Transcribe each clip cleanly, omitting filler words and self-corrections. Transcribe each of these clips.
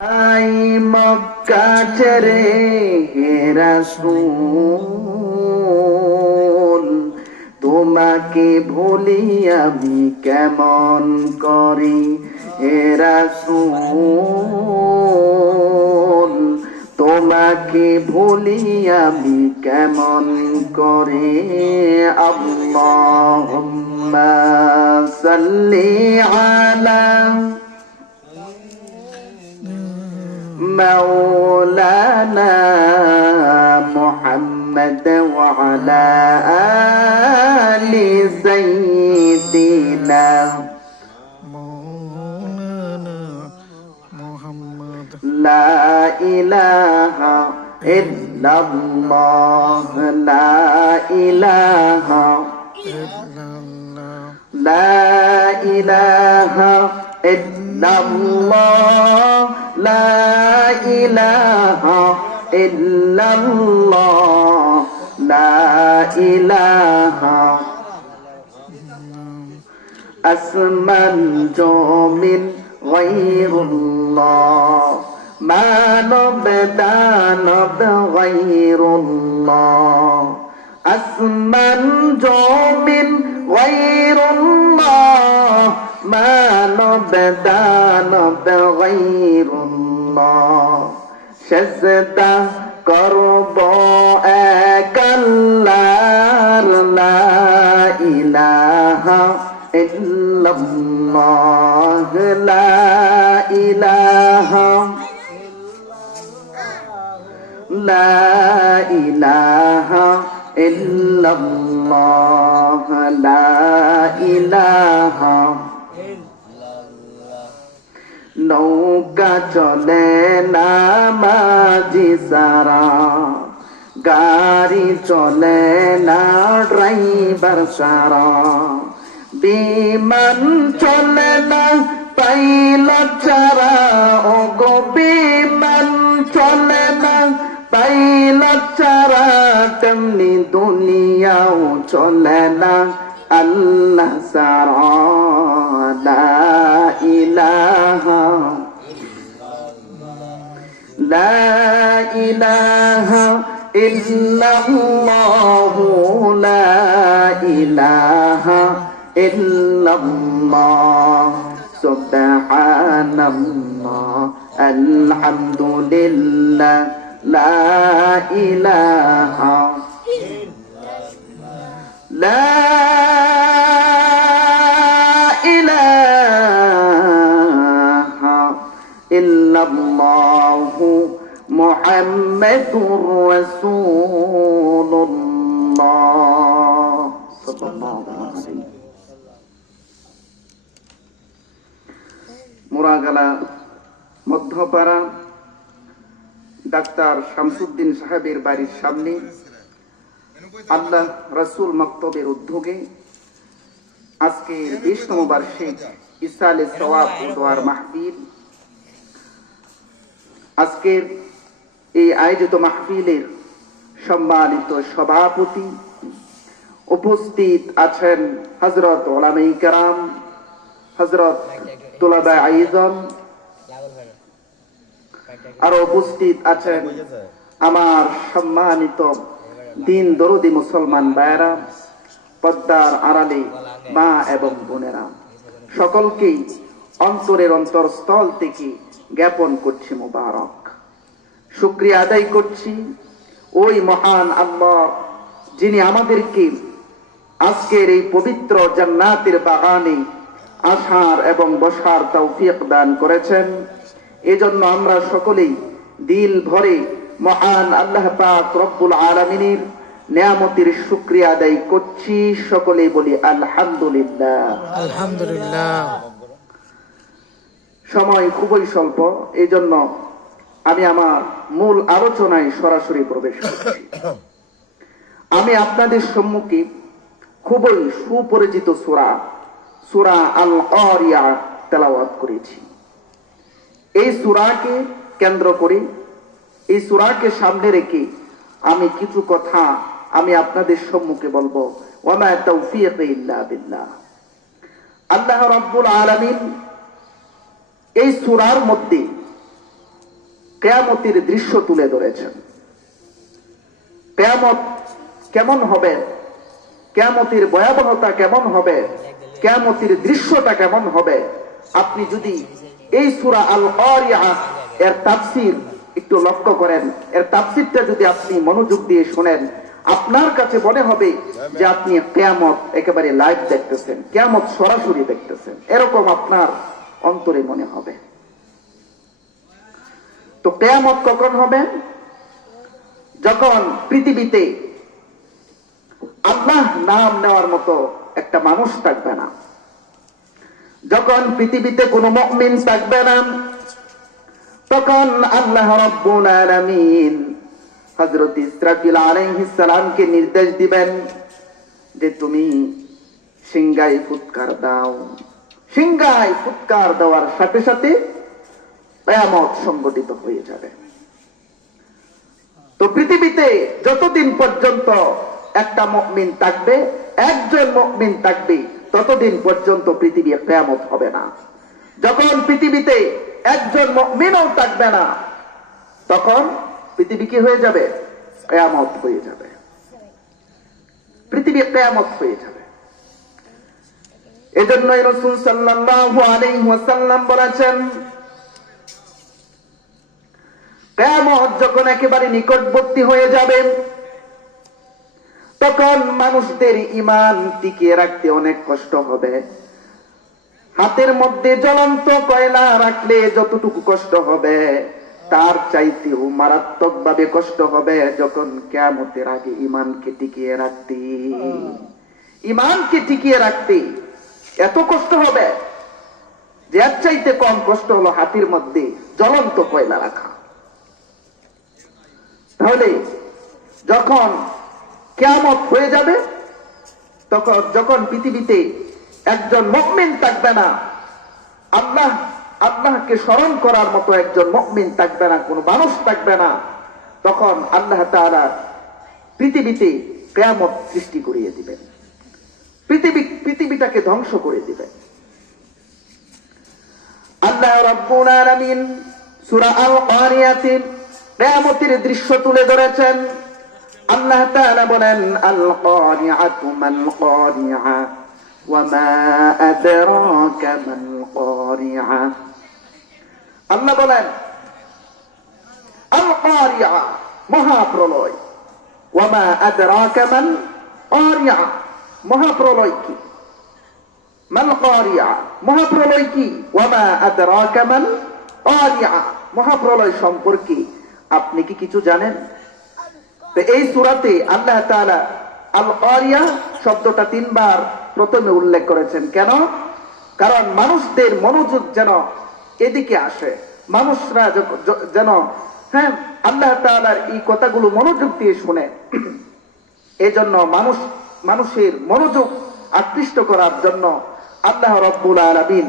I Mecca ছেড়ে হে রাসূল, তোমাকে ভুলি আমি কেমন করি হে রাসূল, তোমাকে ভুলি আমি কেমন করে। আল্লাহুম্মা সাল্লি আলা مولانا محمد وعلى آل سيدنا مولانا محمد لا إله إلا الله لا إله إلا الله لا إله إلا الله لا إله إلا الله لا إله أسمن من غير الله ما نبدا غير الله أسمن من غير الله ما نبدا غير الله شزدا قرب أكلار لا إله إلا الله لا إله لا إله إلا الله لا إله নৌকা চলে না মাঝি সারা, গাড়ি চলে না ড্রাইভার সারা, বিমান চলে না পাইলট ছাড়া, ও গো বিমান চলে না পাইলট ছাড়া, তেমনি দুনিয়াও চলে না আল্লাহ সারা। লা ইলাহা লা ইলাহা ইল্লাল্লাহু লা ইলাহা ইল্লাল্লাহ সুবহানাল্লাহ আলহামদুলিল্লাহ লা ইলাহা লা ইল্লাল্লাহু মুহাম্মাদুর রাসূলুল্লাহ সাল্লাল্লাহু আলাইহি। মুরাগালা মধ্যপাড়া ডাক্তার শামসুদ্দিন সাহেবের বাড়ির সামনে আল্লাহ রাসূল মাকতবের উদ্যোগে আজকে 20তম বার্ষিক ইসালে সওয়াব ও দোয়ার মাহফিল। আজকের এই আয়োজিত মাহফিলের সম্মানিত সভাপতি, উপস্থিত আছেন হযরত উলামায়ে কেরাম, হযরত তুলাবায়ে আইজাম, আর উপস্থিত আছেন আমার সম্মানিত দিন দরদি মুসলমান ভাইয়েরা, পর্দার আড়ালে মা এবং বোনেরা, সকলকেই অন্তরের অন্তরস্থল থেকে জ্ঞাপন করছি মুবারক। শুকরিয়া আদায় করছি ওই মহান আল্লাহ যিনি আমাদেরকে আজকের এই পবিত্র জান্নাতের বাগানে আসার এবং বসার তৌফিক দান করেছেন। এজন্য আমরা সকলেই দিল ভরে মহান আল্লাহ পাক রব্বুল আলামিনের নিয়ামতের শুকরিয়া আদায় করছি। সকলেই বলি আলহামদুলিল্লাহ আলহামদুলিল্লাহ। সময় খুবই স্বল্প, এই জন্য আমি আমার মূল আলোচনায় সরাসরি প্রবেশ করছি। আমি আপনাদের সম্মুখে খুবই সুপরিচিত সূরা সূরা আল কারিয়া তেলাওয়াত করেছি। এই সূরাকে কেন্দ্র করে, এই সূরাকে সামনে রেখে আমি কিছু কথা আমি আপনাদের সম্মুখে বলবো। ওয়া মা তাওফীক ইল্লা বিল্লাহ। আল্লাহ রাব্বুল আলামিন এই সূরার মধ্যে কিয়ামতের দৃশ্য তুলে ধরেছেন। কিয়ামত কেমন হবে, কিয়ামতের ভয়াবহতা কেমন হবে, কিয়ামতের দৃশ্যটা কেমন হবে, আপনি যদি এই সূরা আল কারিয়া এর তাফসীর একটু লক্ষ্য করেন, এর তাফসীরটা যদি আপনি মনোযোগ দিয়ে শুনেন, আপনার কাছে মনে হবে যে আপনি কিয়ামত একেবারে লাইভ দেখতেছেন, কিয়ামত সরাসরি দেখতেছেন, এরকম আপনার অন্তরে মনে হবে। তো কিয়ামত কখন হবে? যখন পৃথিবীতে আল্লাহ নাম নেওয়ার মতো একটা মানুষ থাকবে না, যখন পৃথিবীতে কোনো মুমিন থাকবে না, তখন আল্লাহ রাব্বুল আলামিন হযরত ইসরাফিল আলাইহিস সালামকে নির্দেশ দিবেন যে তুমি সিংহায় ফুৎকার দাও। সিংহায় ফুৎকার দেওয়ার সাথে সাথে কিয়ামত সংঘটিত হয়ে যাবে। তো পৃথিবীতে যতদিন পর্যন্ত একটা মুমিন থাকবে, একজন মুমিন থাকবে, ততদিন পর্যন্ত পৃথিবী কিয়ামত হবে না। যখন পৃথিবীতে একজন মুমিনও থাকবে না, তখন পৃথিবী কি হয়ে যাবে? কিয়ামত হয়ে যাবে, পৃথিবী কিয়ামত হয়ে যাবে। এজন্যই রাসূল সাল্লাল্লাহু আলাইহি ওয়াসাল্লাম বলেছেন, কিয়ামত যখন একেবারে নিকটবর্তী হয়ে যাবে, তখন মানুষদের ঈমান টিকিয়ে রাখতে অনেক কষ্ট হবে। হাতের মধ্যে জ্বলন্ত কয়লা রাখলে যতটুকু কষ্ট হবে, তার চাইতেও মারাত্মক ভাবে কষ্ট হবে যখন কিয়ামতের আগে ঈমানকে টিকিয়ে রাখতে, ঈমানকে টিকিয়ে রাখতে এত কষ্ট হবে যে এর চাইতে কম কষ্ট হলো হাতের মধ্যে জ্বলন্ত কয়লা রাখা। তাহলে যখন কিয়ামত হয়ে যাবে, তখন যখন পৃথিবীতে একজন মুমিন থাকবে না, আল্লাহকে স্মরণ করার মতো একজন মুমিন থাকবে না, কোনো মানুষ থাকবে না, তখন আল্লাহ তাআলা পৃথিবীতে কিয়ামত সৃষ্টি করিয়ে দিবেন, পৃথিবীটাকে ধ্বংস করে দিবেন। আল্লাহ রাব্বুল আলামিন সূরা আল কারিয়াতে কিয়ামতের দৃশ্য তুলে ধরেছেন। আল্লাহ তাআলা বলেন, আল কারিআতু মাল কারিআ ওয়া মা আদরাকা মাল কারিআ। আল্লাহ বলেন, আল কারিআ মহাপ্রলয়, ওয়া মা আদরাকা মাল কারিআ মহাপ্রলয় কি, মাল কারিআ মহাপ্রলয় কি, ওয়া মা আদরাকা মাল কারিআ মহাপ্রলয় সম্পর্কে আপনি কি কিছু জানেন? তো এই সূরাতে আল্লাহ তাআলা আল কারিয়া শব্দটা 3 বার প্রথমে উল্লেখ করেছেন। কেন? কারণ মানুষদের মনোযোগ যেন এদিকে আসে, মানুষরা যেন আল্লাহ তাআলার এই কথাগুলো মনোযোগ দিয়ে শুনে। এজন্য মানুষের মনোযোগ আকৃষ্ট করার জন্য আল্লাহ রাব্বুল আলামিন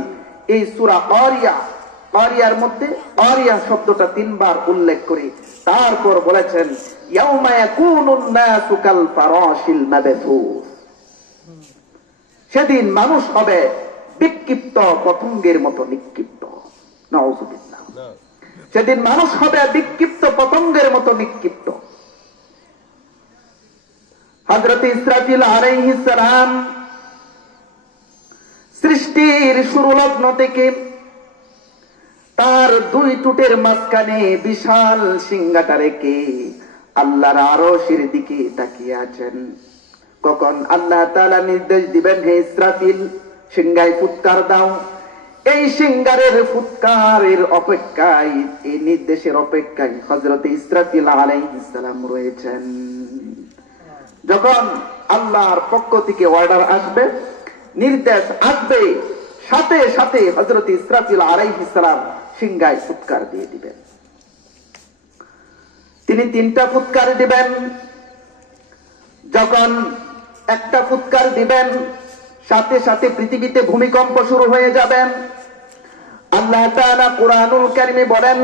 এই সূরা কারিয়ার মধ্যে কারিয়া শব্দটা 3 বার উল্লেখ করে তারপর বলেছেন, ইয়াউমা ইয়াকুনুন নাসু কাল ফারাশিল মাবথুস। সেদিন মানুষ হবে বিক্ষিপ্ত পতঙ্গের মতো নিক্ষিপ্ত। নাউযুবিল্লাহ। সেদিন মানুষ হবে বিক্ষিপ্ত পতঙ্গের মতো নিক্ষিপ্ত। হযরত ইসরাফিল আলাইহিস সালাম সৃষ্টির শুরু লগ্ন থেকে তার 2 টুটের মাঝখানে বিশাল সিংহাটা রেখে আল্লাহর আরশের দিকে তাকিয়ে আছেন। কখন আল্লাহ তাআলা নির্দেশ দিবেন, হে ইসরাফিল সিংহায় ফুৎকার দাও, এই সিংহারের ফুৎকারের অপেক্ষায়, এই নির্দেশের অপেক্ষায় হযরত ইসরাফিল আলাইহিস সালাম রয়েছেন। যখন আল্লাহর পক্ষ থেকে অর্ডার আসবে, নির্দেশ আসবে, সাথে সাথে হযরত ইসরাফিল আলাইহিস সালাম সিংহায় ফুৎকার দিয়ে দিবেন। তিনি 3টা ফুৎকার দিবেন। যখন একটা ফুৎকার দিবেন, সাথে সাথে পৃথিবীতে ভূমিকম্প শুরু হয়ে যাবে। আল্লাহ তাআলা কুরআনুল কারীমে বলেন,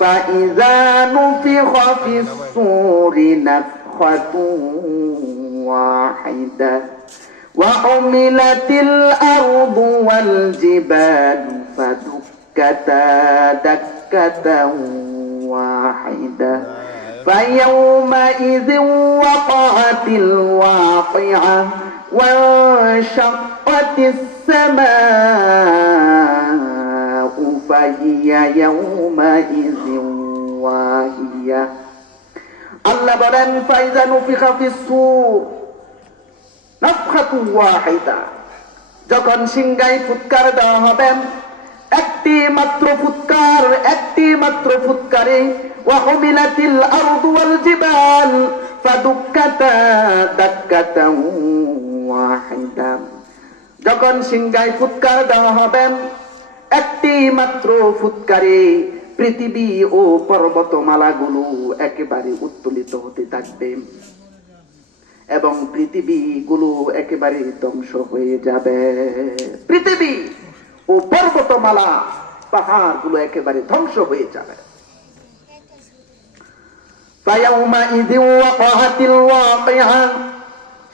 ফাইযা নুফিখা ফিস সূরি নাফখাতুন ওয়াহিদা ওয়া উমিলাতিল আরদু ওয়াল জিবালু ফাদুক্কাতা দাক্কাতান واحدة فيومئذ وقعت الواقعة وانشقت السماء فهي يومئذ واهية আল্লাহ বলেন ফাইজা নুফিখা ফিস-সূর নাফখাতুন ওয়াহিদা, যখন সিংহায় ফুৎকার দেওয়া হবে, একটি মাত্র ফুৎকারে ওয়া হুমিলাতিল আরদু ওয়াল জিবাল ফাদুক্কাতা দাক্কাতান ওয়াহিদা, যখন সিংহায় ফুৎকার দেওয়া হবে, একটি মাত্র ফুৎকারে পৃথিবী ও পর্বতমালাগুলো একেবারে উত্তোলিত হতে থাকবে এবং পৃথিবীগুলো একেবারে ধ্বংস হয়ে যাবে। পৃথিবী ও পর্বতমালা পাহাড়গুলো একেবারে ধ্বংস হয়ে যাবে।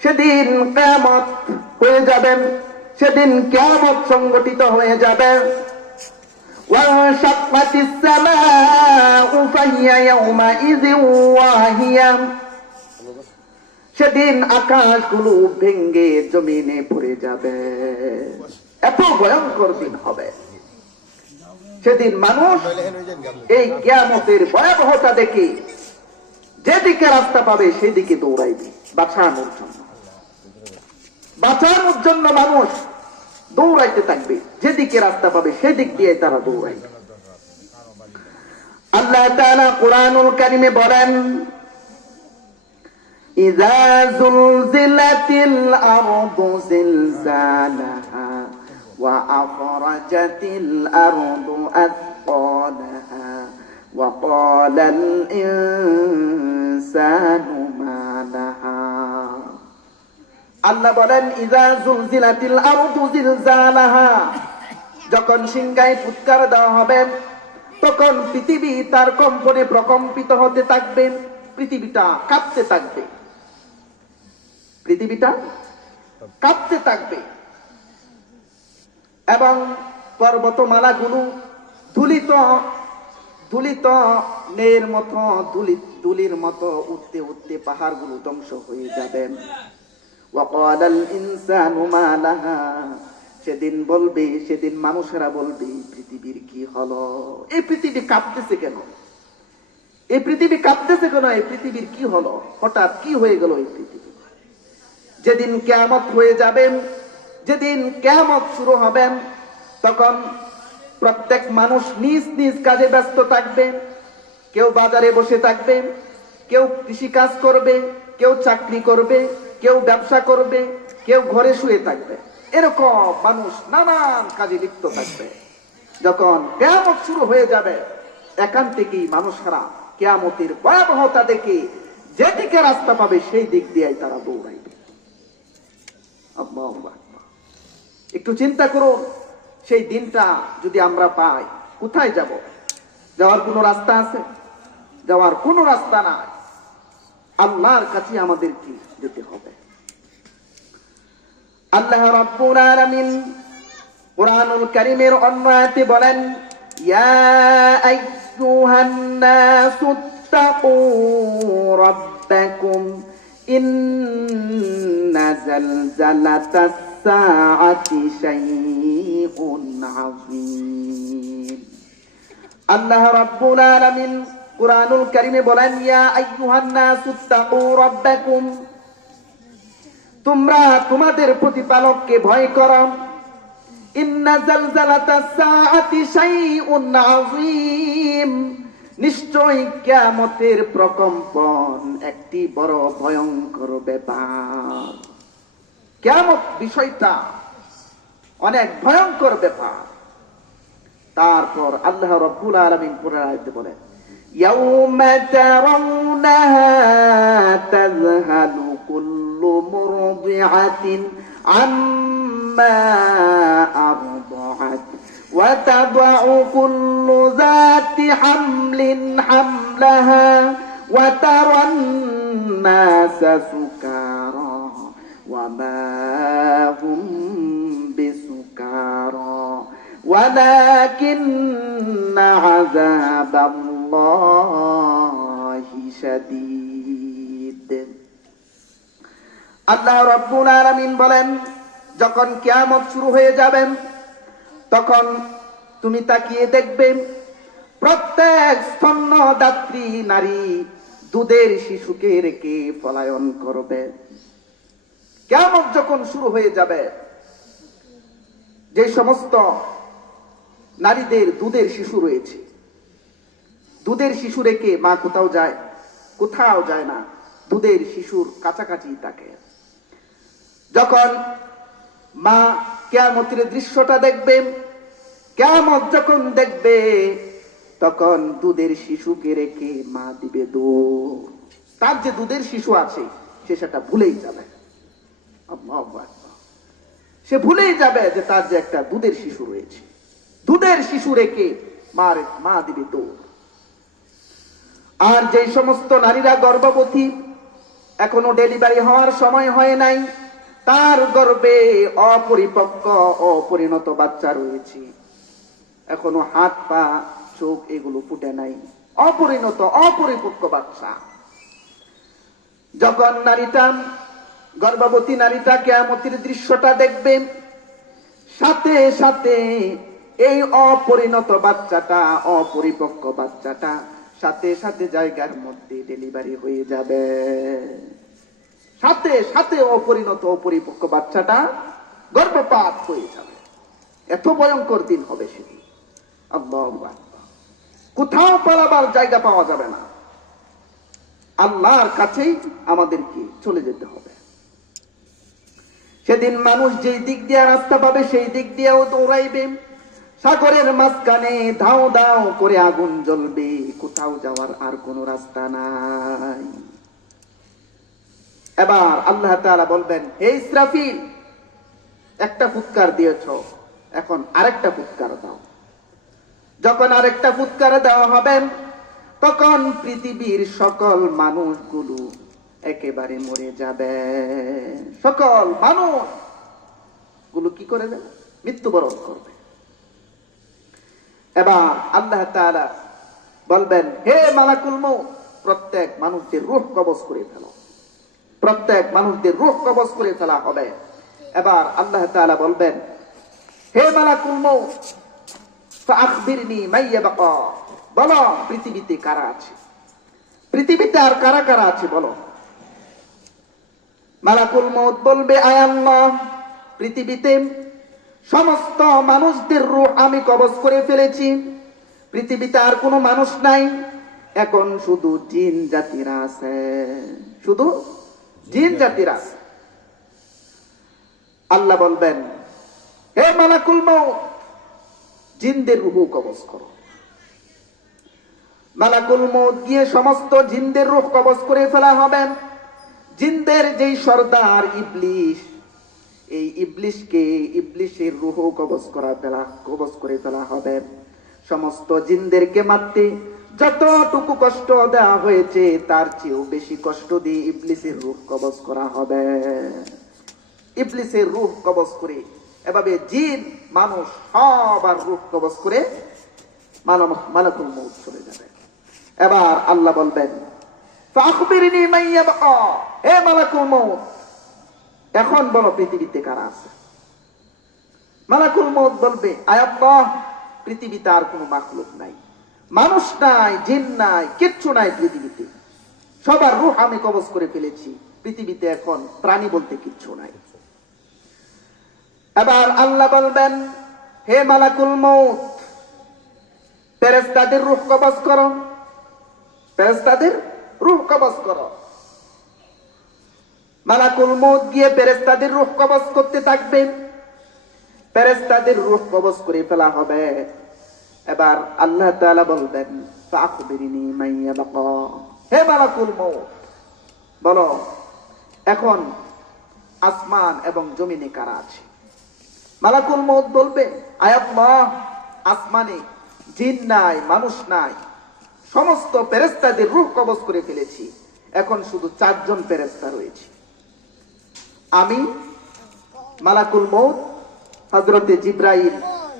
সেদিন কিয়ামত হয়ে যাবে, সেদিন কিয়ামত সংগঠিত হয়ে যাবে। وانشقت السماء فهي يومئذ واهية, সেদিন আকাশগুলো ভেঙে জমিনে পড়ে যাবে। এত ভয়ঙ্কর দিন হবে সেদিন। মানুষ এই কিয়ামতের ভয়াবহতা দেখে যেদিকে রাস্তা পাবে সেদিকে দৌড়াইবে বাঁচানোর জন্য মানুষ দৌড়াইতে থাকবে, যেদিকে রাস্তা পাবে সেদিক দিয়ে তারা দৌড়াইবে। আল্লাহ তাআলা কুরআনুল কারীমে বলেন ইযা যুলজিলাতিল আরদু জিলজালাহা ওয়া আখরাজাতিল আরদু আথqalaha ওয়া ক্বালাল ইনসানু মা লাহা। আল্লাহ বলেন ইযা যুলজিলাতিল আরদু জিলজালাহা, যখন সিংহায় ফুৎকার দেওয়া হবে তখন পৃথিবী তার কম্পনে প্রকম্পিত হতে থাকবে, পৃথিবীটা কাঁপতে থাকবে, এবং পর্বতমালাগুলো ধুলির মতো উঠতে উঠতে পাহাড়গুলো ধ্বংস হয়ে যাবে। ওয়াকালাল ইনসানু মা লাহা, সেদিন মানুষেরা বলবে পৃথিবীর কি হলো, এই পৃথিবী কাঁপতেছে কেন, এই পৃথিবীর কি হলো, হঠাৎ কি হয়ে গেল এই পৃথিবী। যেদিন কিয়ামত হয়ে যাবে, যেদিন কিয়ামত শুরু হবে, তখন প্রত্যেক মানুষ নিজ নিজ কাজে ব্যস্ত থাকবে। কেউ বাজারে বসে থাকবে, কেউ কৃষি কাজ করবে, কেউ চাকরি করবে, কেউ ব্যবসা করবে, কেউ ঘরে শুয়ে থাকবে। এরকম মানুষ নানান কাজে লিপ্ত থাকবে। যখন কিয়ামত শুরু হয়ে যাবে, এখান থেকেই মানুষেরা কিয়ামতের ভয়াবহতা দেখে যেদিকে রাস্তা পাবে সেই দিক দিয়ে তারা দৌড়াইবে। আল্লাহু আকবার। একটু চিন্তা করুন, সেই দিনটা যদি আমরা পাই, কোথায় যাব? যাওয়ার কোনো রাস্তা আছে? যাওয়ার কোনো রাস্তা নাই। আল্লাহর কাছে আমাদের কি যেতে হবে। আল্লাহ রাব্বুল আলামিন কুরআনুল কারীমের অন্য আয়াতে বলেন ইয়া আইয়ুহান নাসুত্তাকু রাব্বাকুম ইন্না জালজালাতাস সাআতি শাইউন আযীম। আল্লাহ রাব্বুল আলামিন কুরআনুল কারীমে বলেন ইয়া আইয়ুহান নাসুত্তাকু রাব্বাকুম, তোমরা তোমাদের প্রতিপালককে ভয় করো। ইন্না জালজালাতাস সাআতি শাইউন আযীম, নিশ্চয়ই কিয়ামতের প্রকম্পন একটি বড় ভয়ঙ্কর ব্যাপার। কিয়ামত বিষয়টা অনেক ভয়ঙ্কর ব্যাপার। তারপর আল্লাহ রাব্বুল আলামিন পুনরায় আয়াতে বলেন ইয়াউমা তারাউনাহা তাযহালু কুল্লু মুরদিআতিন আম্মা আরদাআত ওয়া তাদউ কুল্লু যাতি হামলিন হামলাহা ওয়া তারান নাসা সুকারা ওয়া মা হুম বিসুকারা ওয়ালাকিন্না আযাবাল্লাহ শাদীদ। আল্লাহ রাব্বুল আলামিন বলেন, যখন কিয়ামত শুরু হয়ে যাবে তখন তুমি তাকিয়ে দেখবে প্রত্যেক স্তন্যদাত্রী নারী দুধের শিশুকে রেখে পলায়ন করবে। কিয়ামত যখন শুরু হয়ে যাবে, যে সমস্ত নারীদের দুধের শিশু রয়েছে, দুধের শিশু রেখে মা কোথাও যায়? কোথাও যায় না, দুধের শিশুর কাছাকাছি থাকে। যখন মা কিয়ামতের দৃশ্যটা দেখবে, কিয়ামত যখন দেখবে, তখন দুধের শিশুকে রেখে মা দিবে দৌড়। তার যে দুধের শিশু আছে সে সেটা ভুলেই যাবে। আল্লাহু আকবার। সে ভুলেই যাবে যে তার যে একটা দুধের শিশু রয়েছে। দুধের শিশু রেখে মা দিবে দৌড়। আর যে সমস্ত নারীরা গর্ভবতী, এখনো ডেলিভারি হওয়ার সময় হয় নাই, তার গর্ভে অপরিপক্ক অপরিণত বাচ্চা রয়েছে, এখনো হাত পা চোখ এগুলো ফুটে নাই, অপরিণত অপরিপক্ক বাচ্চা, যখন নারীটা গর্ভবতী নারীটা কিয়ামতের দৃশ্যটা দেখবে, সাথে সাথে এই অপরিণত বাচ্চাটা অপরিপক্ক বাচ্চাটা সাথে সাথে জায়গার মধ্যে ডেলিভারি হয়ে যাবে। সাথে সাথে অপরিণত অপরিপক্ক বাচ্চাটা গর্ভপাত হয়ে যাবে। এত ভয়ঙ্কর দিন হবে সেদিন। আল্লাহু আকবার। কোথাও পালাবার জায়গা পাওয়া যাবে না, আল্লাহর কাছেই আমাদেরকে চলে যেতে হবে। সেদিন মানুষ যেই দিক দিয়ে রাস্তা পাবে সেই দিক দিয়েও দৌড়াইবে। সাগরের মাঝখানে ধাও ধাও করে আগুন জ্বলবে, কোথাও যাওয়ার আর কোনো রাস্তা নাই। এবার আল্লাহ তাআলা বলবেন, হে ইসরাফিল, একটা ফুৎকার দিয়েছ, এখন আরেকটা ফুৎকার দাও। যখন আরেকটা ফুৎকার দেওয়া হবে, তখন পৃথিবীর সকল মানুষগুলো একেবারে মরে যাবে। সকল মানুষ গুলো কি করে দেবে? মৃত্যুবরণ করবে। এবার আল্লাহ তাআলা বলবেন, হে মালাকুল মউত, প্রত্যেক মানুষদের রূহ কবজ করে ফেলো। প্রত্যেক মানুষদের রূহ কবজ করে ফেলা হবে। এবার আল্লাহ তাআলা বলবেন, হে মালাকুল মউত, ফাআখবিরনি মাইয়াবাকা, বলো পৃথিবীতে কারা আছে, পৃথিবীতে আর কারা কারা আছে বলো। মালাকুল মউত বলবে, আয় আল্লাহ, পৃথিবীতে সমস্ত মানুষদের রূহ আমি কবজ করে ফেলেছি, পৃথিবীতে আর কোনো মানুষ নাই, এখন শুধু জিন জাতিরা আছে, শুধু জিন জাতিরা আছে। আল্লাহ বলবেন, হে মালাকুল মউত, জিনদের রূহ কবজ করো। মালাকুল মউত গিয়ে সমস্ত জিনদের রূহ কবজ করে ফেলা হবে। জিনদের যেই সর্দার ইবলিস, এই ইবলিসকে, ইবলিসের রূহ কবজ করে ফেলা হবে। সমস্ত জিনদেরকে মারতে যতটুকু কষ্ট দেওয়া হয়েছে তার চেয়েও বেশি কষ্ট দিয়ে ইবলিসের রূহ কবজ করা হবে। ইবলিসের রূহ কবজ করে এভাবে জিন মানুষ সবার রূহ কবজ করে মালাকুল মউত চলে যাবে। এবার আল্লাহ বলবেন, ফাখবিরনি মাইয়াবাকা, হে মালাকুল মউত, এখন বলো পৃথিবীতে কারা আছে। মালাকুল মউত বলবে, আয় আল্লাহ, পৃথিবীতে আর কোনো মাখলুক নাই, মানুষ নাই, জিন নাই, কিচ্ছু নাই পৃথিবীতে, সবার রূহ আমি কবজ করে ফেলেছি, পৃথিবীতে এখন প্রাণী বলতে কিচ্ছু নাই। এবার আল্লাহ বলবেন, হে মালাকুল মউত, ফেরেশতাদের রূহ কবজ করো, ফেরেশতাদের রূহ কবজ করো। মালাকুল মউত গিয়ে ফেরেশতাদের রূহ কবজ করতে থাকবে। ফেরেশতাদের রূহ কবজ করে ফেলা হবে। এবার আল্লাহ তাআলা বলবেন, ফাখবিরনি মাইয়াবাকা, হে মালাকুল মউত, বলো এখন আসমান এবং জমিনে কারা আছে। মালাকুল মউত বলবে, আয় আল্লাহ, আসমানে জিন নাই, মানুষ নাই, সমস্ত ফেরেশতাদের রূহ কবজ করে ফেলেছি, এখন শুধু 4 জন ফেরেশতা রয়েছে, আমি, মালাকুল মউত, হযরতে জিবরাইল,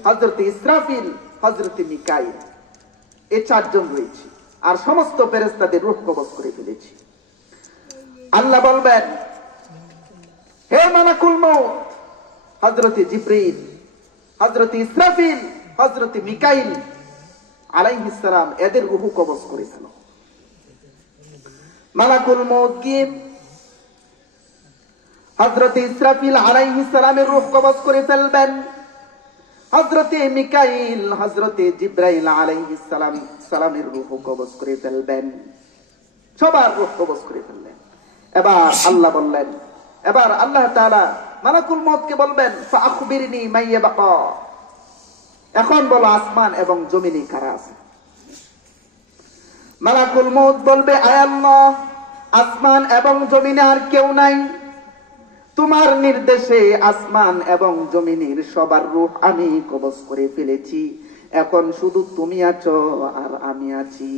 হযরতে ইসরাফিল, হযরতে মিকাইল, এই 4 জন রয়েছে। আর সমস্ত ফেরেশতাদের রূহ কবজ করে ফেলেছি। আল্লাহ বলবেন, হে মালাকুল মউত, হযরতে জিবরিল, হযরতে ইসরাফিল, হযরতে মিকাইল আলাইহিস সালাম এদের রূহ কবজ করে ফেলো। মালাকুল মউত গিয়ে হযরতে ইসরাফিল আলাইহিস সালামের রূহ কবজ করে ফেলবেন। হযরতে মিকাইল, হযরতে জিবরাইল আলাইহিস সালামের রূহ কবজ করে ফেলবেন। সবার রূহ কবজ করে ফেললেন। এবার আল্লাহ বললেন, এবার আল্লাহ তাআলা মালাকুল মউতকে বলবেন, ফাআখবিরনি মাইয়াবাকা, এখন বলো আসমান এবং জমিনে কারা আছে। মালাকুল মউত বলবে, আয় আল্লাহ, আসমান এবং জমিনে আর কেউ নাই। তোমার নির্দেশে আসমান এবং জমিনের সবার রূহ আমি কবজ করে ফেলেছি। এখন শুধু তুমি আছো আর আমি আছি,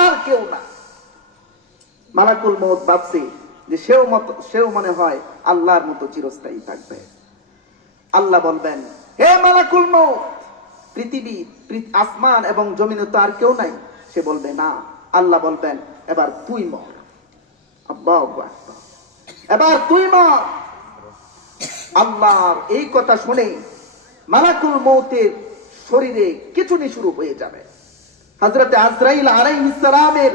আর কেউ না। মালাকুল মউত ভাবছে যে সেও মনে হয় আল্লাহর মতো চিরস্থায়ী থাকবে। আল্লাহ বলবেন, হে মালাকুল মউত, পৃথিবী, আসমান এবং জমিনে তো আর কেউ নাই। সে বলবে না। আল্লাহ বলবেন, এবার তুই মর। আল্লাহু আকবার, এবার তুই মর। আল্লাহর এই কথা শুনে মালাকুল মউতের শরীরে খিঁচুনি শুরু হয়ে যাবে। হযরতে আজরাইল আলাইহিস সালামের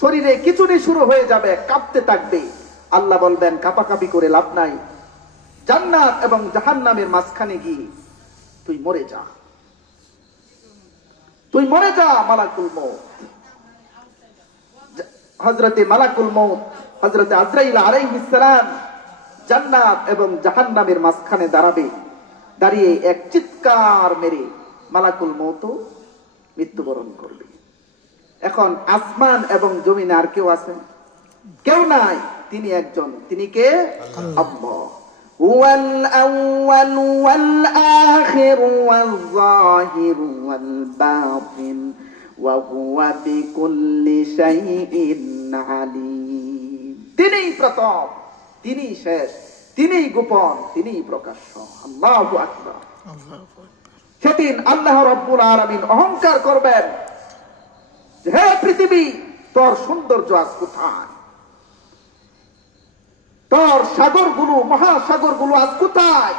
শরীরে খিঁচুনি শুরু হয়ে যাবে, কাঁপতে থাকবে। আল্লাহ বলবেন, কাঁপাকাঁপি করে লাভ নাই, জান্নাত এবং জাহান্নামের মাঝখানে গিয়ে তুই মরে যা, তুই মরে যা মালাকুল মউত। হযরতে মালাকুল মউত, হযরতে আজরাইল আলাইহিস সালাম জান্নাত এবং জাহান্নামের মাঝখানে দাঁড়াবে। দাঁড়িয়ে এক চিৎকার মেরে মালাকুল মউত মৃত্যুবরণ করবে। এখন আসমান এবং জমিনে আর কেউ আছেন? কেউ নাই। তিনি একজন। তিনি কে? আল্লাহ। হুয়াল আউয়াল ওয়াল আখির ওয়াল যাহির ওয়াল বাতিন ওয়া হুয়া বিকুল্লি শাইইন আলীম। তিনিই প্রথম, তিনিই শেষ, তিনিই গোপন, তিনিই প্রকাশ্য। আল্লাহু আকবার। সেদিন আল্লাহ রাব্বুল আলামিন অহংকার করবেন, হে পৃথিবী, তোর সৌন্দর্য আজ কোথায়? তোর সাগরগুলো, মহাসাগরগুলো আজ কোথায়?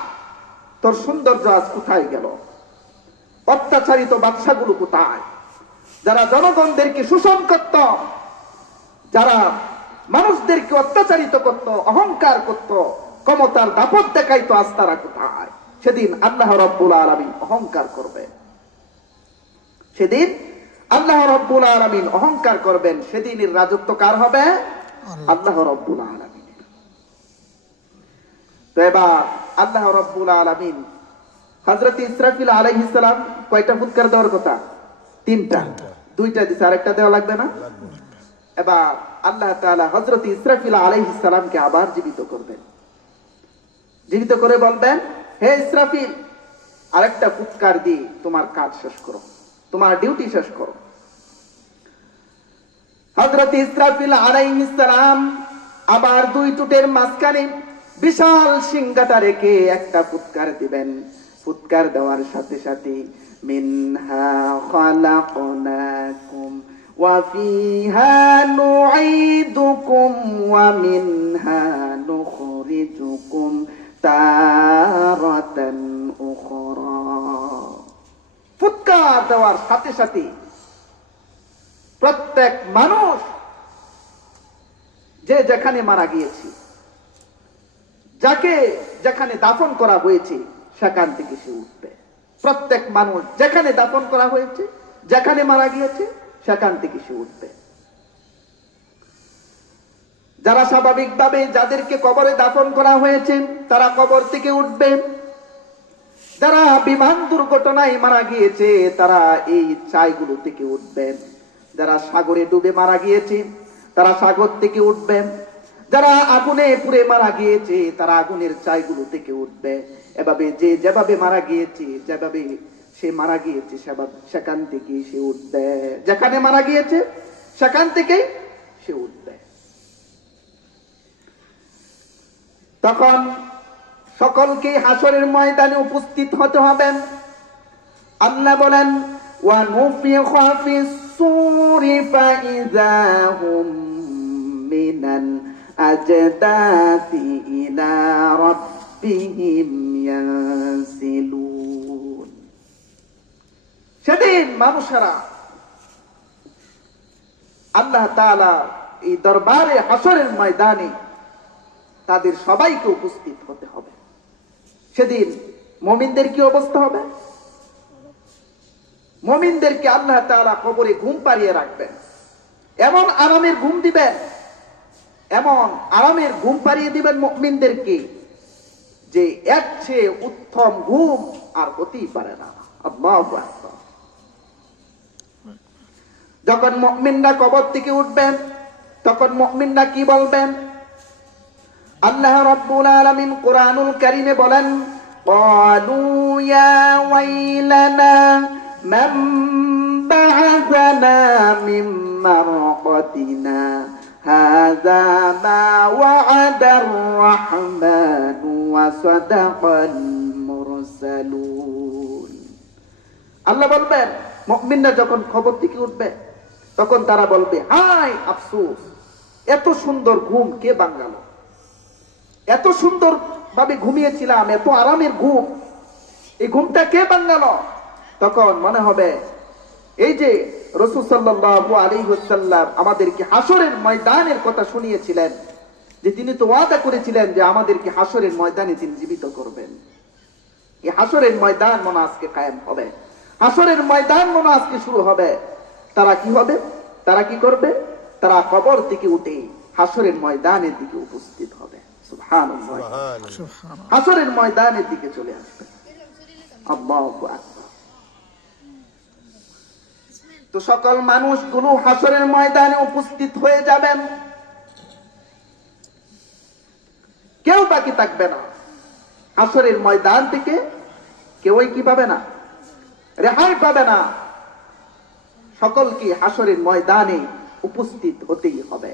তোর সৌন্দর্য আজ কোথায় গেল? অত্যাচারিত বাদশাগুলো কোথায়? যারা জনগণদেরকে শোষণ করত, যারা মানুষদেরকে অত্যাচারিত করত, অহংকার করত, ক্ষমতার দাপট দেখাইতো, আজ তারা কোথায়? সেদিন আল্লাহ রাব্বুল আলামিন অহংকার করবেন। সেদিন আল্লাহ রাব্বুল আলামিন অহংকার করবেন। সেদিনের রাজত্ব কার হবে? আল্লাহ রাব্বুল আলামিন। তো এবার আল্লাহ রাব্বুল আলামিন হযরত ইসরাফিল আলাইহিস সালাম কয়টা ফুৎকার দেওয়ার কথা? তিনটা। দুইটা দিছে, আরেকটা দেওয়া লাগবে না? এবার আল্লাহ তাআলা হযরত ইসরাফিল আলাইহিস সালামকে আবার জীবিত করবেন। জীবিত করে বলবেন, হে ইসরাফিল, আরেকটা ফুৎকার দিয়ে তোমার কাজ শেষ করো, তোমার ডিউটি শেষ করো। হযরত ইসরাফিল আলাইহিস সালাম আবার দুই টুটের মাঝখানে বিশাল সিংহাটা রেখে একটা ফুৎকার দিবেন। ফুৎকার দেওয়ার সাথে সাথে মিনহা খালাকনাকুম ওয়া ফিহা নুঈদুকুম ওয়া মিনহা নুখরিজুকুম তারাতান উখরা। ফুৎকার দেওয়ার সাথে সাথে প্রত্যেক মানুষ যে যেখানে মারা গিয়েছে, যাকে যেখানে দাফন করা হয়েছে, সেখান থেকে সে উঠবে। প্রত্যেক মানুষ যেখানে দাফন করা হয়েছে, যেখানে মারা গিয়েছে, সেখান থেকে সে উঠবে। যারা স্বাভাবিকভাবে যাদেরকে কবরে দাফন করা হয়েছে, তারা কবর থেকে উঠবে। যারা বিমান দুর্ঘটনায় মারা গিয়েছে, তারা এই ছাইগুলো থেকে উঠবেন। যারা সাগরে ডুবে মারা গিয়েছে, তারা সাগর থেকে উঠবেন। যারা আগুনে পুড়ে মারা গিয়েছে, তারা আগুনের ছাইগুলো থেকে উঠবে। এভাবে যে যেভাবে মারা গিয়েছে, যেভাবে সে মারা গিয়েছে, সেখান থেকে সে উঠবে। যেখানে মারা গিয়েছে সেখান থেকে সে উঠবে। তখন সকলকে হাসরের ময়দানে উপস্থিত হতে হবে। আল্লাহ বলেন, ওয়া নুফিখা ফিস الصور فإذا هم من الأجداث إلى ربهم ينسلون সেদিন মানুষেরা আল্লাহ তাআলা এই দরবারে হাসরের ময়দানে তাদের সবাইকে উপস্থিত হতে হবে। সেদিন মুমিনদের কি অবস্থা হবে? মুমিনদেরকে আল্লাহ তাআলা কবরে ঘুম পাড়িয়ে রাখবেন, এমন আরামের ঘুম দিবেন, এমন আরামের ঘুম পাড়িয়ে দিবেন মুমিনদেরকে যে এর চেয়ে উত্তম ঘুম আর হতেই পারে না। আল্লাহু আকবার। যখন মুমিনরা কবর থেকে উঠবেন তখন মুমিনরা কি বলবেন? আল্লাহ রাব্বুল আলামিন কোরআনুল কারীমে বলেন, ক্বালু ইয়া ওয়াইলানা মান বা'আসানা মিন মারকাতিনা হাযা মা ওয়া'আদার রাহমানু ওয়া সাদাকাল মুরসালুন। আল্লাহ বলবেন, মুমিনরা যখন খবর থেকে উঠবে তখন তারা বলবে, হায় আফসোস, এত সুন্দর ঘুম কে ভাঙালো, এত সুন্দর ভাবে ঘুমিয়েছিলাম, এত আরামের ঘুম, এই ঘুমটা কে ভাঙালো? তখন মনে হবে এই যে রাসূল সাল্লাল্লাহু আলাইহি ওয়াসাল্লাম আমাদেরকে হাসরের ময়দানের কথা শুনিয়েছিলেন, যে তিনি তো ওয়াদা করেছিলেন যে আমাদেরকে হাসরের ময়দানে তিনি জীবিত করবেন। এই হাসরের ময়দান মনে আজকে কায়েম হবে, হাসরের ময়দান মনে আজকে শুরু হবে। তারা কি হবে? তারা কি করবে? তারা কবর থেকে উঠে হাসরের ময়দানের দিকে উপস্থিত হবে। সুবহানাল্লাহ, হাসরের ময়দানের দিকে চলে আসবে। আল্লাহু আকবার। তো সকল মানুষগুলো হাসরের ময়দানে উপস্থিত হয়ে যাবেন, কেউ বাকি থাকবে না। হাসরের ময়দান থেকে কেউই কি পাবে না? রেহাই পাবে না। সকলকে হাসরের ময়দানে উপস্থিত হতেই হবে।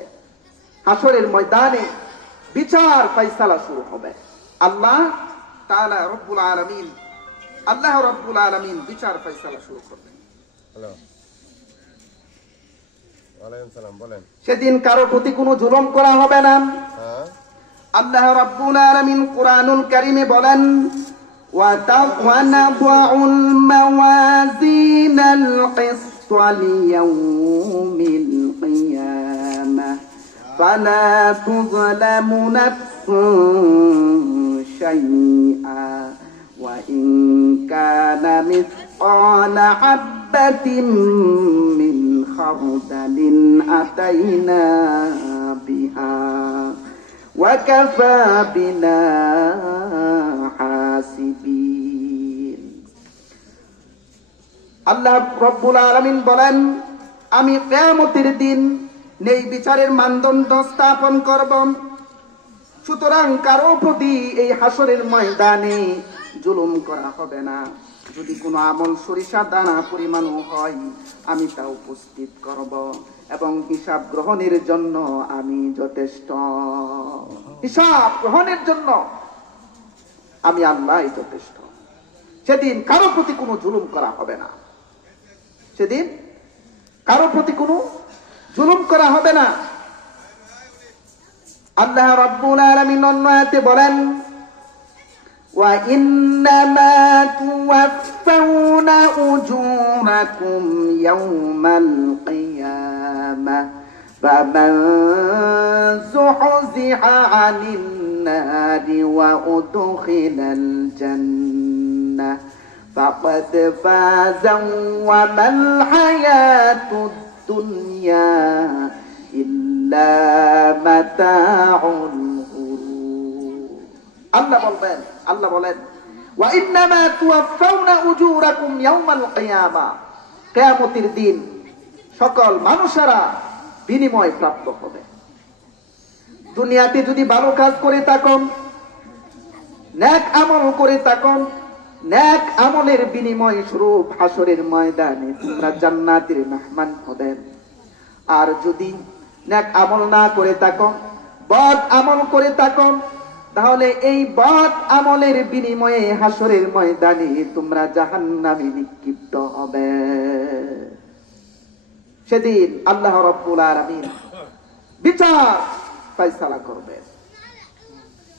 হাসরের ময়দানে বিচার ফয়সালা শুরু হবে। আল্লাহ তাআলা রব্বুল আলামিন, আল্লাহ রব্বুল আলামিন বিচার ফয়সালা শুরু করবেন। হ্যালো, ওয়ালাইকুম সালাম, বলেন। সেদিন কারো প্রতি কোনো জুলুম করা হবে না। হ্যাঁ, আল্লাহ রাব্বুল আলামিন কোরআনুল কারীমে বলেন, وَنَضَعُ الْمَوَازِينَ الْقِسْطَ لِيَوْمِ الْقِيَامَةِ فَلَا تُظْلَمُ نَفْسٌ شَيْئًا وَإِنْ كَانَ مِثْقَالَ حَبَّةٍ مِّنْ خَرْدَلٍ أَتَيْنَا بِهَا وَكَفَى بِنَا حَاسِبِينَ। আল্লাহ রব্বুল আলামিন বলেন, আমি কিয়ামতের দিন নেই বিচারের মানদণ্ড স্থাপন করব। সুতরাং কারো প্রতি এই হাসরের ময়দানে জুলুম করা হবে না। যদি কোনো আমল সরিষা দানা পরিমাণও হয়, আমি তা উপস্থিত করব এবং হিসাব গ্রহণের জন্য আমি যথেষ্ট। হিসাব গ্রহণের জন্য আমি আল্লাহই যথেষ্ট। সেদিন কারো প্রতি কোনো জুলুম করা হবে না। সেদিন কারো প্রতি কোনো জুলুম করা হবে না। আল্লাহ রাব্বুল আলামিন অন্য আয়াতে বলেন, وَإِنَّمَا تُوَفَّوْنَ أُجُورَكُمْ يَوْمَ الْقِيَامَةِ فَمَنْ زُحْزِحَ عَنِ النَّارِ وَأُدْخِلَ الْجَنَّةَ فَقَدْ فَازَ وَمَا الْحَيَاةُ الدُّنْيَا إِلَّا مَتَاعُ الْغُرُورِ। আল্লাহ বলেন, وَإِنَّمَا تُوَفَّوْنَ أُجُورَكُمْ يَوْمَ الْقِيَامَةِ, কিয়ামতের দিন সকল মানুষেরা বিনিময় প্রাপ্ত হবে। দুনিয়াতে যদি ভালো কাজ করে থাকো, নেক আমল করে থাকো, নেক আমলের বিনিময় স্বরূপ হাসরের ময়দানে তোমরা জান্নাতের মেহমান হবে। আর যদি নেক আমল না করে থাকো, বদ আমল করে থাকো, তাহলে এই বদ আমলের বিনিময়ে হাসরের ময়দানে তোমরা জাহান্নামে নিক্ষিপ্ত হবে। সেদিন আল্লাহ রাব্বুল আলামিন বিচার ফয়সালা করবেন,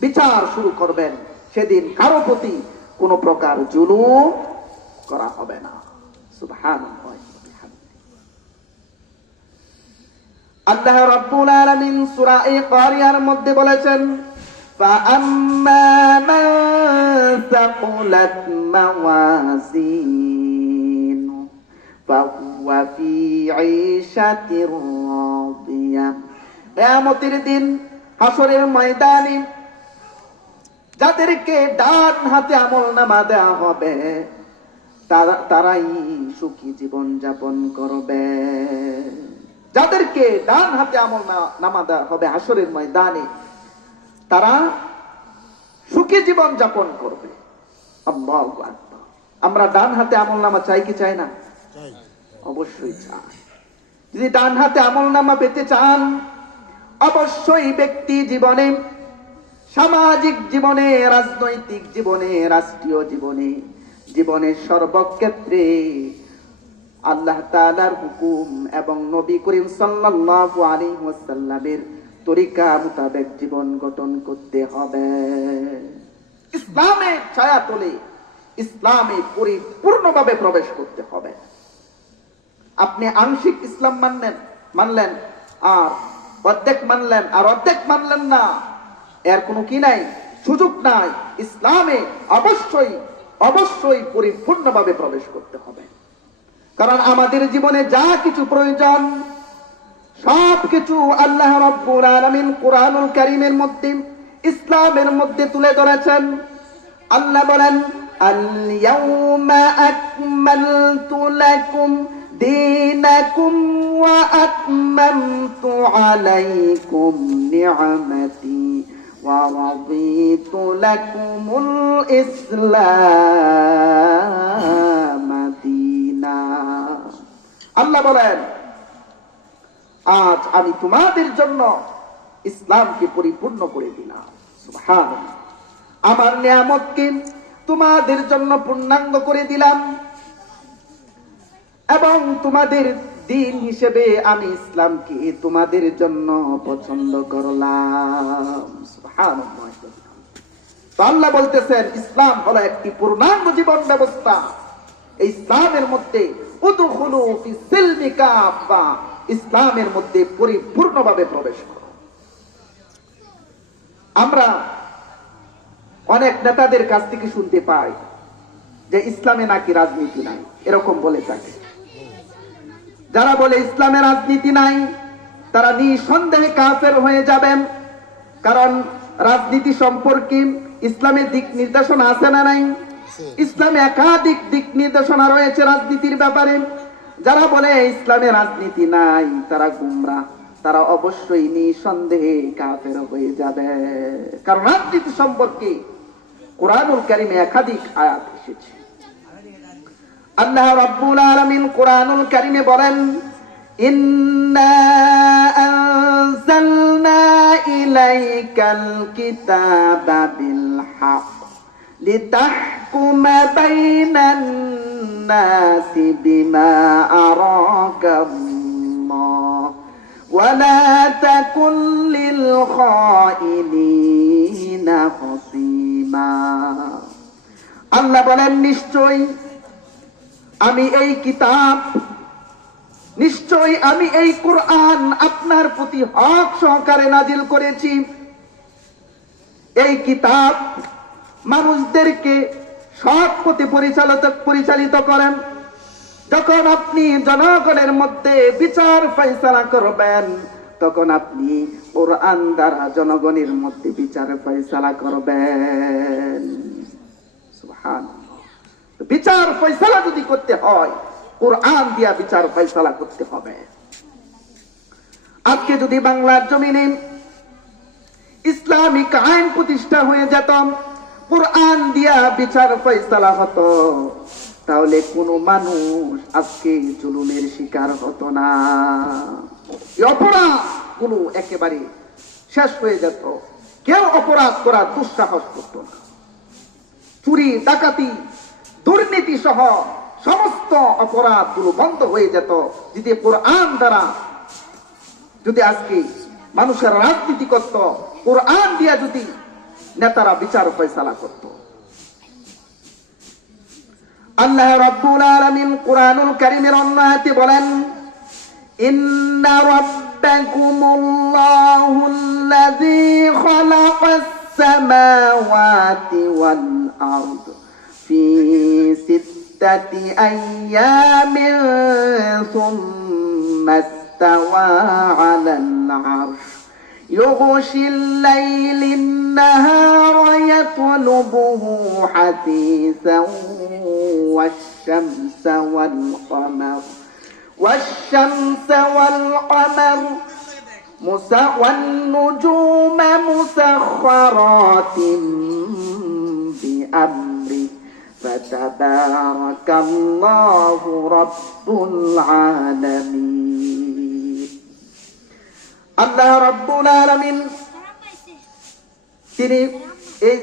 বিচার শুরু করবেন। সেদিন কারো প্রতি কোনো প্রকার জুলুম করা হবে না। সুবহানাল্লাহ। আল্লাহ রাব্বুল আলামিন সূরা কারিয়ার মধ্যে বলেছেন, فَأَمَّا مَنْ ثَقُلَتْ مَوَازِينُهُ فَهُوَ فِي عِيشَةٍ رَاضِيَةٍ। কিয়ামতের দিন হাসরের ময়দানে যাদেরকে ডান হাতে আমলনামা দেওয়া হবে তারাই সুখী জীবন যাপন করবে। যাদেরকে ডান হাতে আমলনামা দেওয়া হবে হাসরের ময়দানে তারা সুখী জীবন যাপন করবে। আল্লাহু আকবার। আমরা ডান হাতে আমলনামা চাই কি চাই না? অবশ্যই চাই। যদি ডান হাতে আমলনামা পেতে চান, অবশ্যই ব্যক্তি জীবনে, সামাজিক জীবনে, রাজনৈতিক জীবনে, রাষ্ট্রীয় জীবনে, জীবনের সর্বক্ষেত্রে আল্লাহ তাআলার হুকুম এবং নবী করিম সাল্লাল্লাহু আলাইহি ওয়াসাল্লামের তরিকা মোতাবেক জীবন গঠন করতে হবে। ইসলামের ছায়াতলে ইসলামে পরিপূর্ণভাবে প্রবেশ করতে হবে। আপনি আংশিক ইসলাম মানলেন আর অর্ধেক মানলেন আর অর্ধেক মানলেন না, এর কোনো কি নাই, সুযোগ নাই। ইসলামে অবশ্যই অবশ্যই পরিপূর্ণভাবে প্রবেশ করতে হবে। কারণ আমাদের জীবনে যা কিছু প্রয়োজন সব কিছু আল্লাহ রাব্বুল আলামিন কুরআনুল কারীমের মধ্যে, ইসলামের মধ্যে তুলে ধরেছেন। আল্লাহ বলেন, আল ইয়াউমা আকমালতু লাকুম দীনাকুম ওয়া আতমামতু আলাইকুম নি'মাতি ওয়া রাদিতু লাকুমুল ইসলাম দীনান। আল্লাহ বলেন, আজ আমি তোমাদের জন্য ইসলামকে পরিপূর্ণ করে দিলাম। সুবহানাল্লাহ। আমার নিয়ামতকে তোমাদের জন্য পূর্ণাঙ্গ করে দিলাম এবং তোমাদের দিন হিসেবে আমি ইসলামকে তোমাদের জন্য পছন্দ করলাম। সুবহানাল্লাহ। তো আল্লাহ বলতেছেন ইসলাম হলো একটি পূর্ণাঙ্গ জীবন ব্যবস্থা। এই ইসলামের মধ্যে উদখুলু ফি সিলমি কাফা, ইসলামের মধ্যে পরিপূর্ণভাবে প্রবেশ করো। আমরা অনেক নেতাদের কাছ থেকে শুনতে পাই যে ইসলামে নাকি রাজনীতি নাই, এরকম বলে থাকে। যারা বলে ইসলামে রাজনীতি নাই তারা নিঃসন্দেহে কাফের হয়ে যাবেন। কারণ রাজনীতি সম্পর্কে ইসলামের দিক নির্দেশনা আছে না নাই? ইসলামে একাধিক দিক নির্দেশনা রয়েছে রাজনীতির ব্যাপারে। যারা বলে ইসলামে রাজনীতি নাই তারা গুমরাহ, তারা অবশ্যই নিঃসন্দেহে কাফের হয়ে যাবে। কারণ রাজনীতি সম্পর্কে কুরআনুল কারীমে একাধিক আয়াত এসেছে। আল্লাহ রাব্বুল আলামিন কুরআনুল কারীমে বলেন, ইন্না আনজালনা ইলাইকাল কিতাবা বিল হক লিতাহকুমা বাইনান নাসি বিমা আরাকাল্লাহ ওয়া লা তাকুন লিল খাইনিনা খাসিমা। আল্লাহ বলেন, নিশ্চয়ই আমি এই কিতাব, নিশ্চয়ই আমি এই কুরআন আপনার প্রতি হক সহকারে নাজিল করেছি। এই কিতাব মানুষদেরকে সৎ পথে পরিচালিত করেন। যখন আপনি জনগণের মধ্যে বিচার ফয়সালা করবেন তখন আপনি কুরআন দ্বারা জনগণের মধ্যে বিচার ফয়সালা করবেন। সুবহানাল্লাহ। বিচার ফয়সালা যদি করতে হয় কুরআন দিয়া বিচার ফয়সালা করতে হবে। আজকে যদি বাংলার জমিনে ইসলামিক আইন প্রতিষ্ঠা হয়ে যেত, কুরআন দিয়া বিচার ফয়সালা হতো, তাহলে কোনো মানুষ আজকে জুলুমের শিকার হতো না। অপরাধ গুলো একেবারে শেষ হয়ে যেত। কেউ অপরাধ করার দুঃসাহস করত না। চুরি, ডাকাতি, দুর্নীতি সহ সমস্ত অপরাধগুলো বন্ধ হয়ে যেত যদি কোরআন দ্বারা, যদি আজকে মানুষের রাজনীতি করত, কোরআন দিয়া যদি নেতারা বিচার ফয়সালা করত। আল্লাহ রাব্বুল আলামিন কোরআনুল কারীমের অন্য আয়াতে বলেন, ইন্না রাব্বাকুমুল্লাহুল্লাযী খালাকাস সামাওয়াতি ওয়াল আরদ ফি সিত্তাতি আইয়ামিন সুম্মা ইস্তাওয়া আলাল আরশ يغشي الليل النهار يطلبه حثيثا والشمس والقمر والنجوم مسخرات بأمره فتبارك الله رب العالمين. আল্লাহ রাব্বুল আলামিন তিনি এই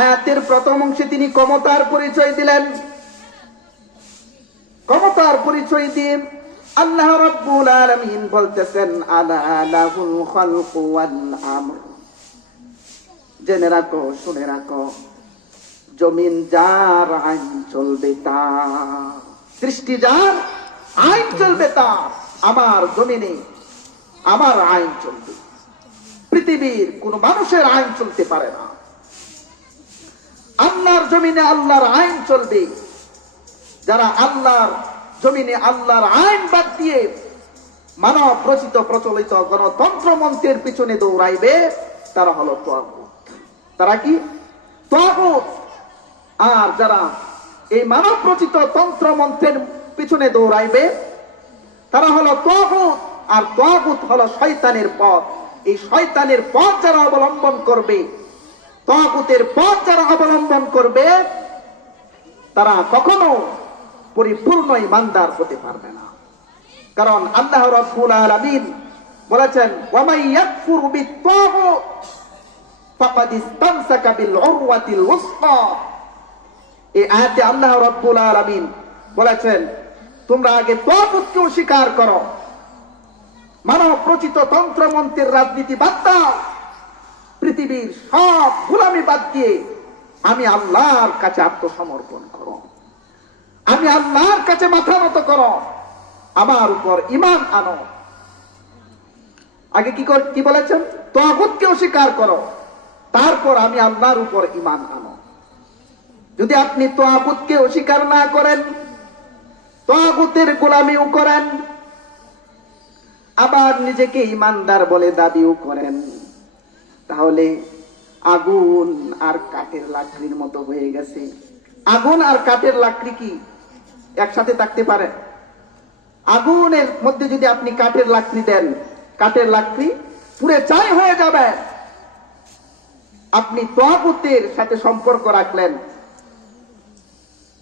আয়াতের প্রথম অংশে তিনি ক্ষমতার পরিচয় দিলেন। ক্ষমতার পরিচয় দিয়ে আল্লাহ রাব্বুল আলামিন বলতেছেন, আলা লাহুল খালকু ওয়াল আমর। জেনে রাখো, শুনে রাখো, জমিন যার, আইন চলবে তার। সৃষ্টি যার, আইন চলবে তার। আমার জমিনে আমার আইন চলবে। পৃথিবীর কোন মানুষের আইন চলতে পারে না। আল্লাহর জমিনে আল্লাহর আইন চলবে। যারা আল্লাহর জমিনে আল্লাহর আইন বাদ দিয়ে মানব রচিত প্রচলিত গণতন্ত্র মন্ত্রের পিছনে দৌড়াইবে, তারা হলো তাগুত। তারা কি? তাগুত। আর যারা এই মানব রচিত তন্ত্র মন্ত্রের পিছনে দৌড়াইবে, তারা হলো তাগুত। আর তাগুত হলো শয়তানের পথ। এই শয়তানের পথ যারা অবলম্বন করবে, তাগুতের পথ যারা অবলম্বন করবে, তারা কখনো পরিপূর্ণ ঈমানদার হতে পারবে না। কারণ আল্লাহ রাব্বুল আলামিন বলেছেন, ওয়া মান ইয়াকফুর বিত-তাগুত ফাকাদ ইসতামসাকা বিল উরওয়াতিল উসকা। এই আয়াতে আল্লাহ রাব্বুল আলামিন বলেছেন, তোমরা আগে তাগুতকে স্বীকার করো, মানব রচিত তন্ত্র মন্ত্রের রাজনীতি বাদ দাও, পৃথিবীর সব গোলামি বাদ দিয়ে আমি আল্লাহর কাছে আত্মসমর্পণ করো, আমি আল্লাহর কাছে মাথা নত করো, আমার উপর ঈমান আনো। আগে কি বলেছেন? তাগুতকে স্বীকার করো, তারপর আমি আল্লাহর উপর ঈমান আনো। যদি আপনি তাগুতকে স্বীকার না করেন, তাগুতের গোলামিও করেন, আবার নিজেকে ঈমানদার বলে দাবিও করেন, তাহলে আগুন আর কাঠের লাকড়ির মতো হয়ে গেছে। আগুন আর কাঠের লাকড়ি কি একসাথে থাকতে পারে? আগুনের মধ্যে যদি আপনি কাঠের লাকড়ি দেন, কাঠের লাকড়ি পুড়ে ছাই হয়ে যাবে। আপনি তাগুতের সাথে সম্পর্ক রাখলেন,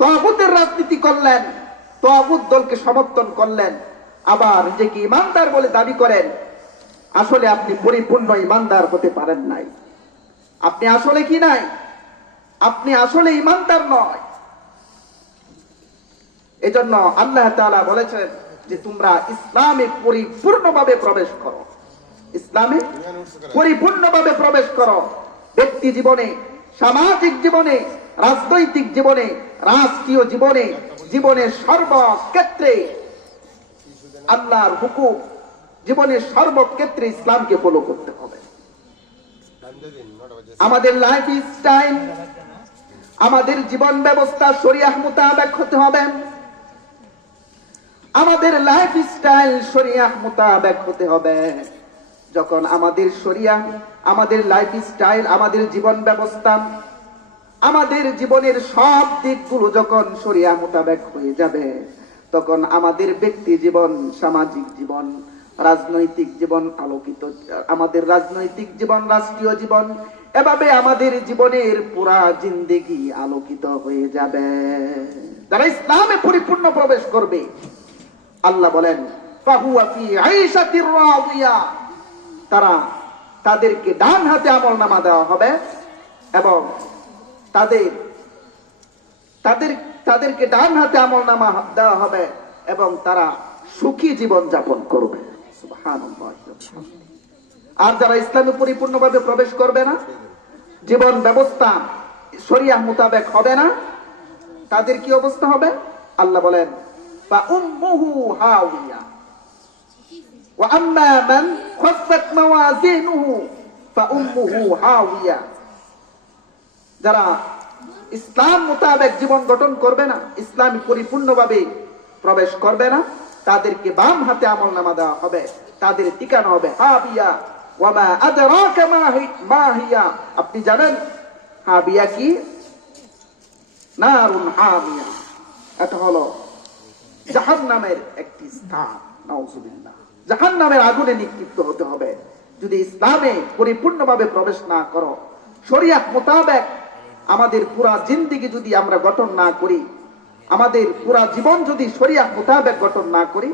তাগুতের রাজনীতি করলেন, তাগুত দলকে সমর্থন করলেন, আবার নিজেকে ঈমানদার বলে দাবি করেন, আসলে আপনি পরিপূর্ণ ঈমানদার হতে পারেন নাই। আপনি আসলে কি নাই? আপনি আসলে ঈমানদার নয়। এজন্য আল্লাহ তাআলা বলেছেন যে তোমরা ইসলামে পরিপূর্ণভাবে প্রবেশ করো, ইসলামে পরিপূর্ণভাবে প্রবেশ করো। ব্যক্তি জীবনে, সামাজিক জীবনে, রাজনৈতিক জীবনে, রাষ্ট্রীয় জীবনে, জীবনের সর্বক্ষেত্রে আল্লাহর হুকুম, জীবনের সর্বক্ষেত্রে ইসলামকে ফলো করতে হবে। আমাদের লাইফ স্টাইল, আমাদের জীবন ব্যবস্থা শরিয়াহ মোতাবেক হতে হবে। আমাদের লাইফ স্টাইল শরিয়াহ মোতাবেক হতে হবে। যখন আমাদের শরিয়াহ, আমাদের লাইফ স্টাইল, আমাদের জীবন ব্যবস্থা, আমাদের জীবনের সব দিকগুলো যখন শরিয়াহ মোতাবেক হয়ে যাবে, তখন আমাদের ব্যক্তি জীবন, সামাজিক জীবন, রাজনৈতিক জীবন আলোকিত, আমাদের রাজনৈতিক জীবন, রাষ্ট্রীয় জীবন, এভাবে আমাদের জীবনের পুরা জিন্দেগি আলোকিত হয়ে যাবে। যারা ইসলামে পরিপূর্ণ প্রবেশ করবে, আল্লাহ বলেন ফাহুয়া ফি আইশাতির রাদিয়া, তাদেরকে ডান হাতে আমলনামা দেওয়া হবে এবং তাদেরকে ডান হাতে আমলনামা দেওয়া হবে এবং তারা সুখী জীবন যাপন করবে। সুবহানাল্লাহ। আর যারা ইসলামে পরিপূর্ণভাবে প্রবেশ করবে না, জীবন ব্যবস্থা শরিয়াহ মোতাবেক হবে না, তাদের কি অবস্থা হবে? আল্লাহ বলেন ফা উম্মুহু হাওিয়া ওয়া আম্মা মান খাফফাত মাওয়াজিনুহু ফা উম্মুহু হাওিয়া। যারা ইসলাম মোতাবেক জীবন গঠন করবে না, ইসলামী পরিপূর্ণভাবে প্রবেশ করবে না, তাদেরকে বাম হাতে আমলনামা দেওয়া হবে, তাদের ঠিকানা হবে হাবিয়া। ওয়া মা আদরাকা মা হিয়া। আপনি জানেন হাবিয়া কি? নারুন হামিয়া। এটা হলো জাহান্নামের একটি স্থান। নাউজুবিল্লাহ। জাহান্নামের আগুনে নিক্ষিপ্ত হতে হবে যদি ইসলামে পরিপূর্ণভাবে প্রবেশ না করো। শরিয়াত মোতাবেক আমাদের পুরা জিন্দেগি যদি আমরা গঠন না করি, আমাদের পুরা জীবন যদি শরিয়াত মোতাবেক গঠন না করি,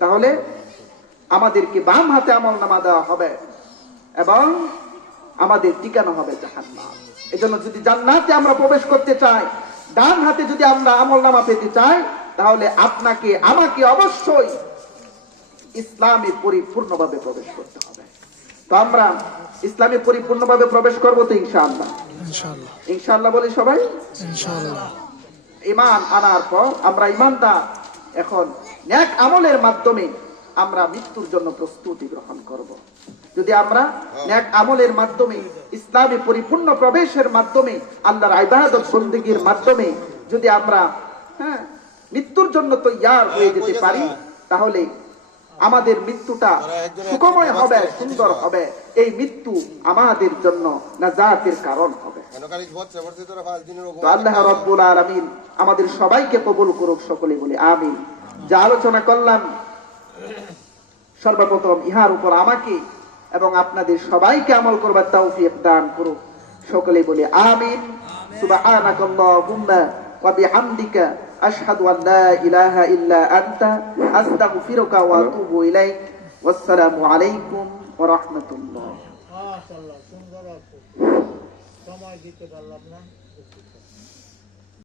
তাহলে আমাদেরকে বাম হাতে আমলনামা দেওয়া হবে এবং আমাদের ঠিকানা হবে জাহান্নাম। এজন্য যদি জান্নাতে আমরা প্রবেশ করতে চাই, ডান হাতে যদি আমরা আমলনামা পেতে চাই, তাহলে আপনাকে আমাকে অবশ্যই ইসলামে পরিপূর্ণভাবে প্রবেশ করতে হবে। তো আমরা ইসলামে পরিপূর্ণভাবে প্রবেশ করবো তো ইনশাআল্লাহ? ইনশাআল্লাহ। ইনশাআল্লাহ বলি সবাই। ইনশাআল্লাহ। ঈমান আনার পর আমরা ঈমানদার, এখন নেক আমলের মাধ্যমে আমরা মৃত্যুর জন্য প্রস্তুতি গ্রহণ করব। যদি আমরা নেক আমলের মাধ্যমে, ইসলামে পরিপূর্ণ প্রবেশের মাধ্যমে, আল্লাহর ইবাদত বন্দেগীর মাধ্যমে যদি আমরা মৃত্যুর জন্য তৈয়ার হয়ে যেতে পারি, তাহলে আমাদের মৃত্যুটা সুখময় হবে, সুন্দর হবে। এই মৃত্যু আমাদের জন্য নাজাতের কারণ হবে। তো আল্লাহ রাব্বুল আলামিন আমাদের সবাইকে কবুল করুক, সকলে বলি আমিন। যা আলোচনা করলাম সর্বপ্রথম ইহার উপর আমাকে এবং আপনাদের সবাইকে আমল করবার তৌফিক দান করুক, সকলে বলি আমিন। সুবহানাকাল্লাহুম্মা ওয়া বিহামদিকা আশহাদু আন লা ইলাহা ইল্লা আনতা আস্তাগফিরুকা ওয়া আতুবু ইলাইক। ওয়াসসালামু আলাইকুম ওয়া রাহমাতুল্লাহ। মাশাআল্লাহ, সুন্দর আছে। সময় দিতে পারলাম না।